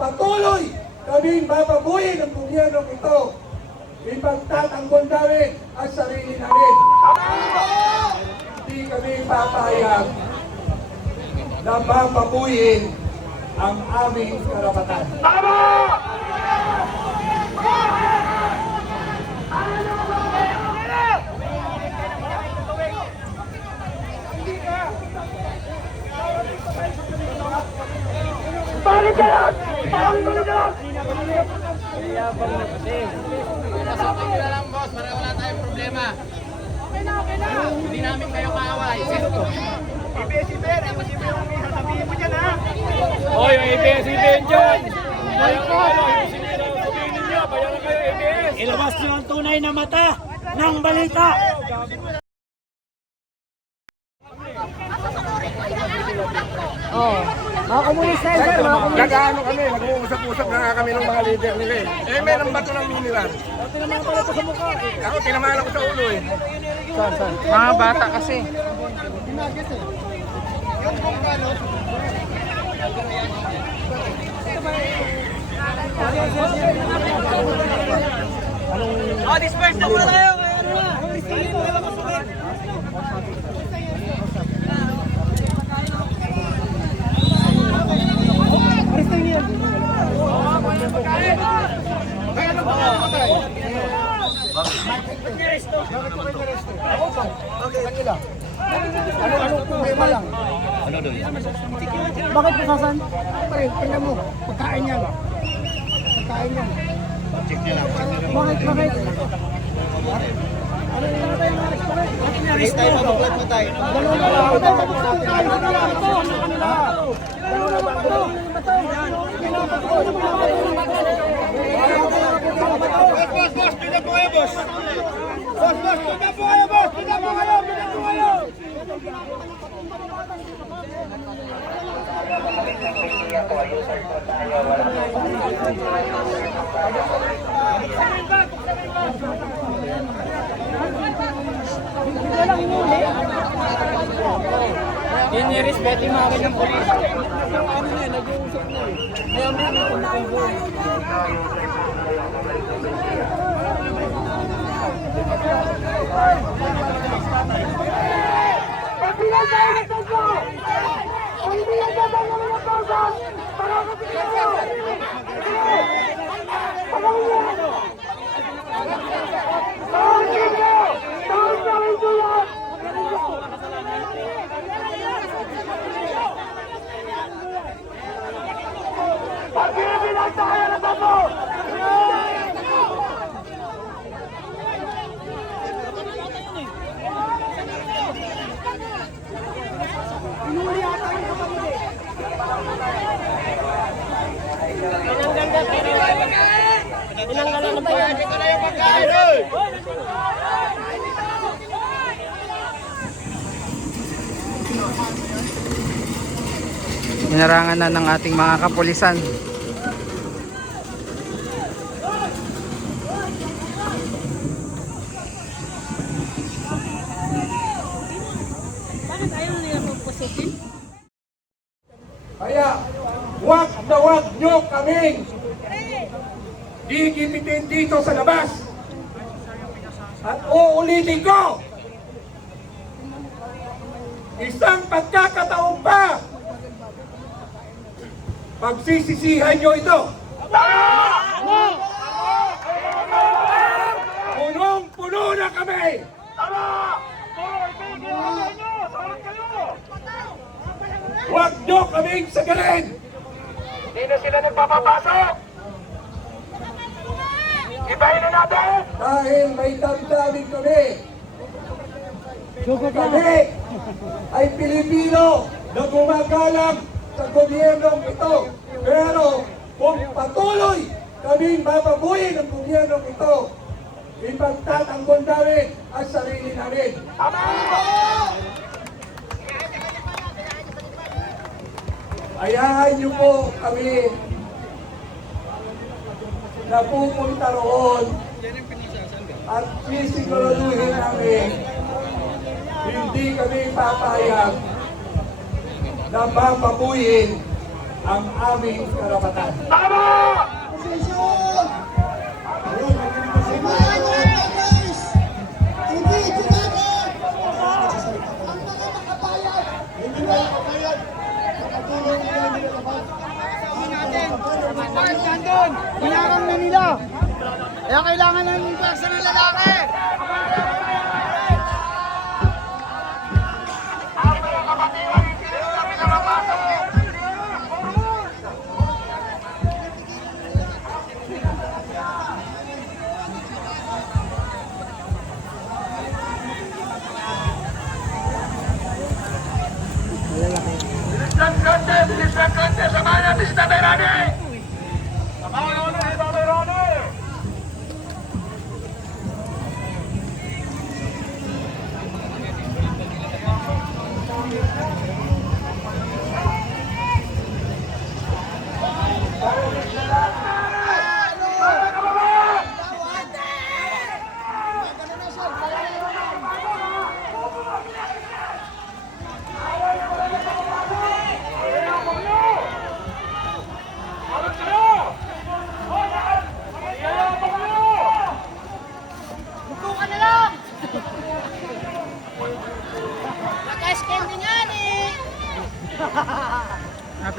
patuloy kaming bababuyin ang gobyerno ito. Ipagtatanggol namin ang sarili namin. Hindi kami papayag na bababuyin ang aming karapatan. Balik ka lang! Balik ka lang! Pasok nyo na lang, boss, para wala tayong problema. Okay na. Hindi namin kayo kaaway. ABS-CBN, ABS-CBN ang sasabihin mo dyan, ha? Hoy, yung ABS-CBN dyan! Bayan kayo, yung sabihin ninyo, bayan kayo ABS! Ilabas niyo ang tunay na mata ng balita! Mga komunista yun, sir. Mga komunista. Nag-ano kami, nag-uusap-usap na nga kami ng mga leader nila eh. Eh, may nang bato ng mineral. Tinamaan pala ito sa mukha. Ako, tinamaan ako sa ulo eh. Mga bata kasi. Disperse na pala kayo. Ano problema lang? Ano doon? Bakit kasasan? Pare, tingnan mo. Pagkain yan. Pagkain yan. Check niya lang. Bakit? Ano yung tayo ng aris pare? Aris tayo, mabuklat mo tayo. Dalawa na lang. Boss, tingnan po kayo, boss. Boss, tingnan po kayo, boss. Tingnan po kayo. Ini-respeto yung mga kanyang polis. Nag-uusap na eh. Pagbilang tayo ng tanggo! Pagbilang tayo ng mga tanggo! Para sa tingin mo! Pagbilang! Tawagin nyo! Tawagin nyo yan! Pagbilang tayo ng tanggo! Inarangan na ng ating mga kapulisan. Kaya, wag nyo kaming gigipitin dito sa labas. At uulitin ko, isang pagkakataon pa, pagsisisihan nyo ito. Punong-puno na kami. Huwag nyo kaming sagalin. Hindi na sila nagpapapasok. Ibahin na natin. Dahil may damdamin kami. Kami ay Pilipino na gumagalang sa gobyernong ito. Pero kung patuloy kaming bababuyin ang gobyernong ito, ipagtatanggol namin ang sarili namin. Ayahan niyo po kami na pupunta roon at sisiguraduhin namin hindi kami papayag na bababuyin ang aming karapatan. Hinarang na nila. Kaya kailangan ng pwersa ng lalaki.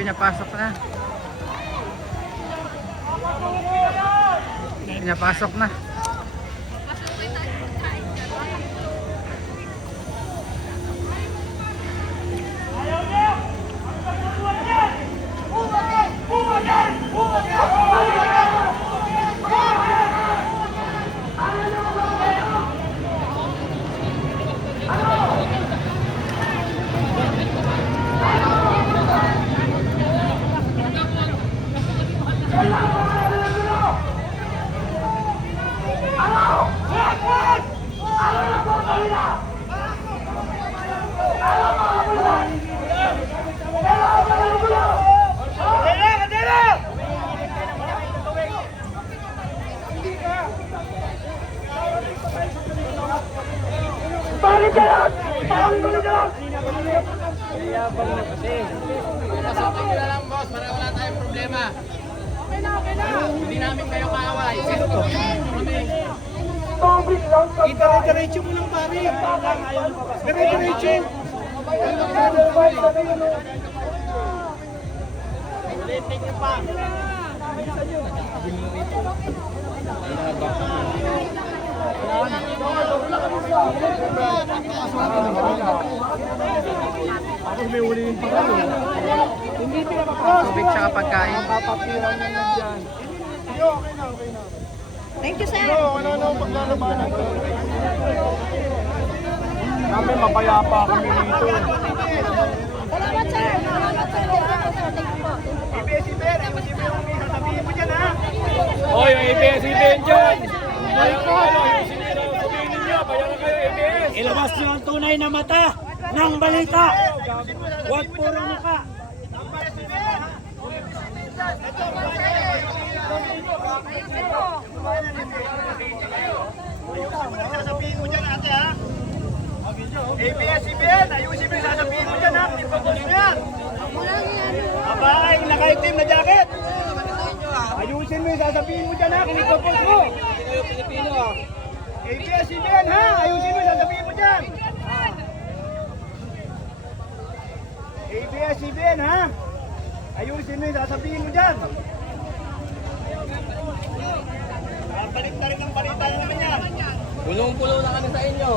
Pinapasok na. Pinapasok na. Pasokin nyo na lang, boss, para wala tayong problema. Hindi namin kayo kaaway. Diretso mo lang pare. Diretso. Ulitin niyo pa. Ako may uliin pa kayo. Hindi pinapakros. Tubig tsaka pagkain. Papapiran nyo lang dyan. Okay na. Thank you, sir. Ano paglalabanan ko? Kami mapayapa kami dito. Salamat, sir. Salamat, sir. Thank you po. Sabihin mo dyan ha. Hoy, yung ABS-CBN dyan! Ayusin nyo na sabihin ninyo, bayaran kayo ABS! Ilabas nyo ang tunay na mata ng balita. Huwag puro mukha. Sasabihin mo dyan ate ha. ABS-CBN, ayusin mo yung sasabihin mo dyan ha. Ipagos mo yan. Aba, yung nakaitim na jacket. Ayusin mo yung sasabihin mo dyan ha. Kung ipagos mo. Hindi kayo Pilipino ha. ABS-CBN ha. Ayusin mo yung sasabihin mo dyan. ABS-CBN ha. Ayusin mo yung sasabihin mo dyan. Balik na rin ang balita na naman yan. Pulong-pulo na kami sa inyo.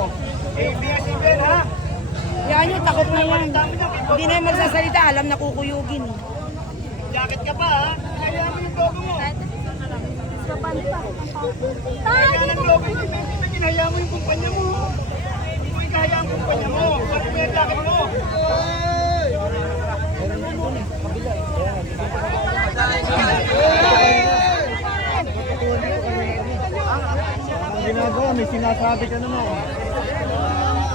ABS-CBN ha. Yan yung takot na yan. Hindi na yung magsasalita, alam na kukuyugin. Jacket ka pa ha. Kaya mo yung logo mo. Kaya ng logo yung kinaya mo yung kumpanya mo. Hindi mo ikaya ang kumpanya mo. Bakit mo yung jacket mo? Ang ginagawa, may sinasabi ka naman.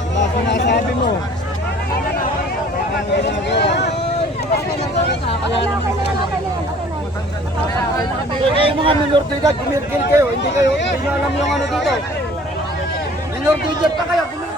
Diba, sinasabi mo. Ang ginagawa. Kayo mga minor de edad, kumirkil kayo. Hindi nyo alam yung ano dito. Minor de edad pa kayo, kumirkil.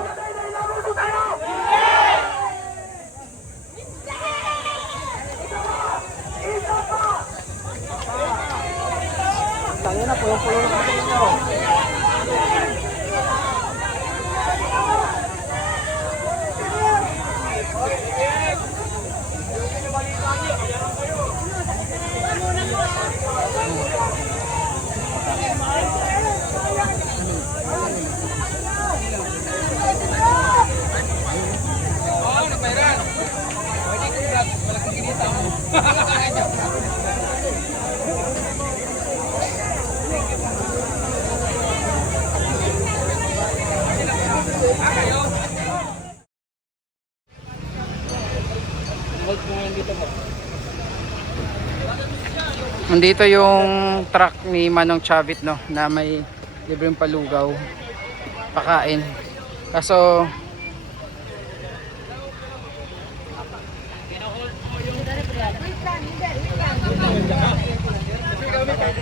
Nandito yung truck ni Manong Chavit, no, na may libreng palugaw, pakain. Kaso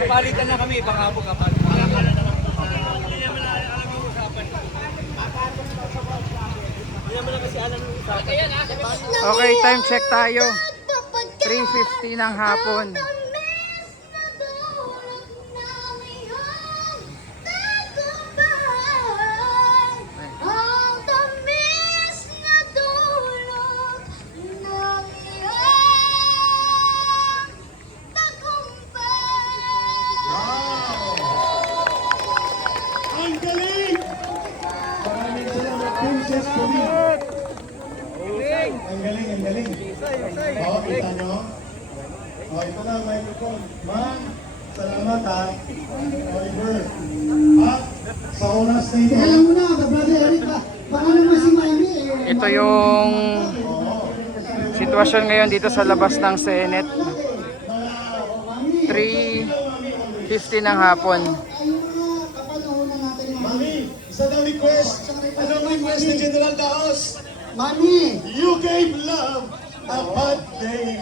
Palitan na kami, baka po kapal. okay, time check tayo. 3:50 ng hapon. Ang galing! Maraming salamat, Princess Pauline. Ang galing, ang galing. Oo, kita nyo? O, ito na, microphone. Ma'am, salamat ha. Oliver. At sa oras na ito. Alam mo na, Brother Eric ha. Baka naman si Mami eh. Ito yung sitwasyon ngayon dito sa labas ng Senate. 3:50 ng hapon. Mami, isa daw request. Anong request ni General Daos? Mami, you gave love a bad name.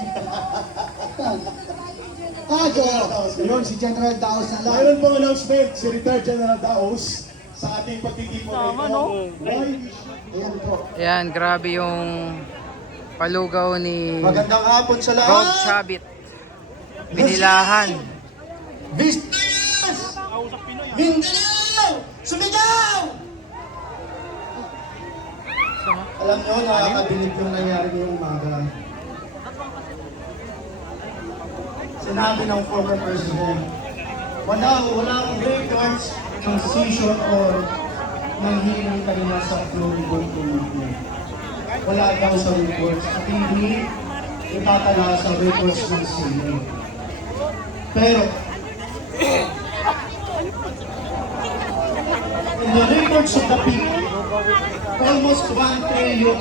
Yun, si General Daos na lang. Mayroon pong announcement si retired General Daos sa ating pagtitipon. Tama, no? Ayan po. Ayan, grabe yung palugaw ni Magandang hapon sa lahat. Gob Chavit. Binilahan. Visayas! Mindanao! Sumigaw! Alam nyo, nakakabilib yung nangyari ngayong umaga. Sinabi ng former president, walang records ng seizure or ng hearing kanina sa Florida Committee. Wala daw sa records at hindi itatala sa records ng Senate. Pero, in the records of the people, almost 1 trillion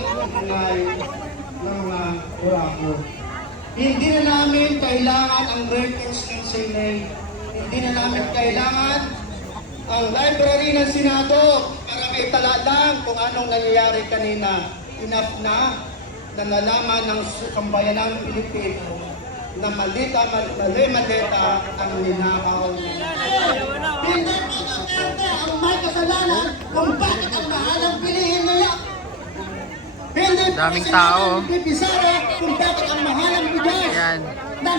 ng Oraco. Hindi na namin kailangan ang records ng Senate. Hindi na namin kailangan ang library ng Senado para may tala lang kung anong nangyayari kanina. Enough na nalaman ng sambayanang Pilipino na malita ang ninakaw. Hindi po ang may kasalanan kung bakit ang mahalang pilihin nila. Hindi po Daming tao. kung bakit ang mahalang bigay. Ayan.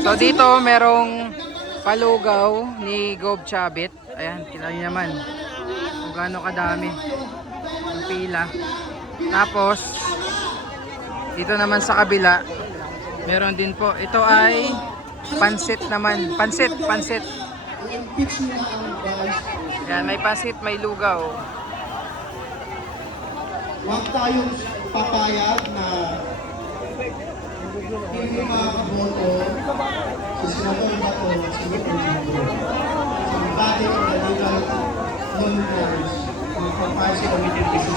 So dito merong palugaw ni Gob Chavit. Ayan, kita niyo naman kung gaano kadami ang pila. Tapos dito naman sa kabila meron din po. Ito ay pansit naman. Pansit. Ayan, may pansit, may lugaw. Huwag tayong papayag na hindi makakaboto si Senator Bato at si Senator Bato. Sa bakit ang legal non-clause ng papayag sa committee sa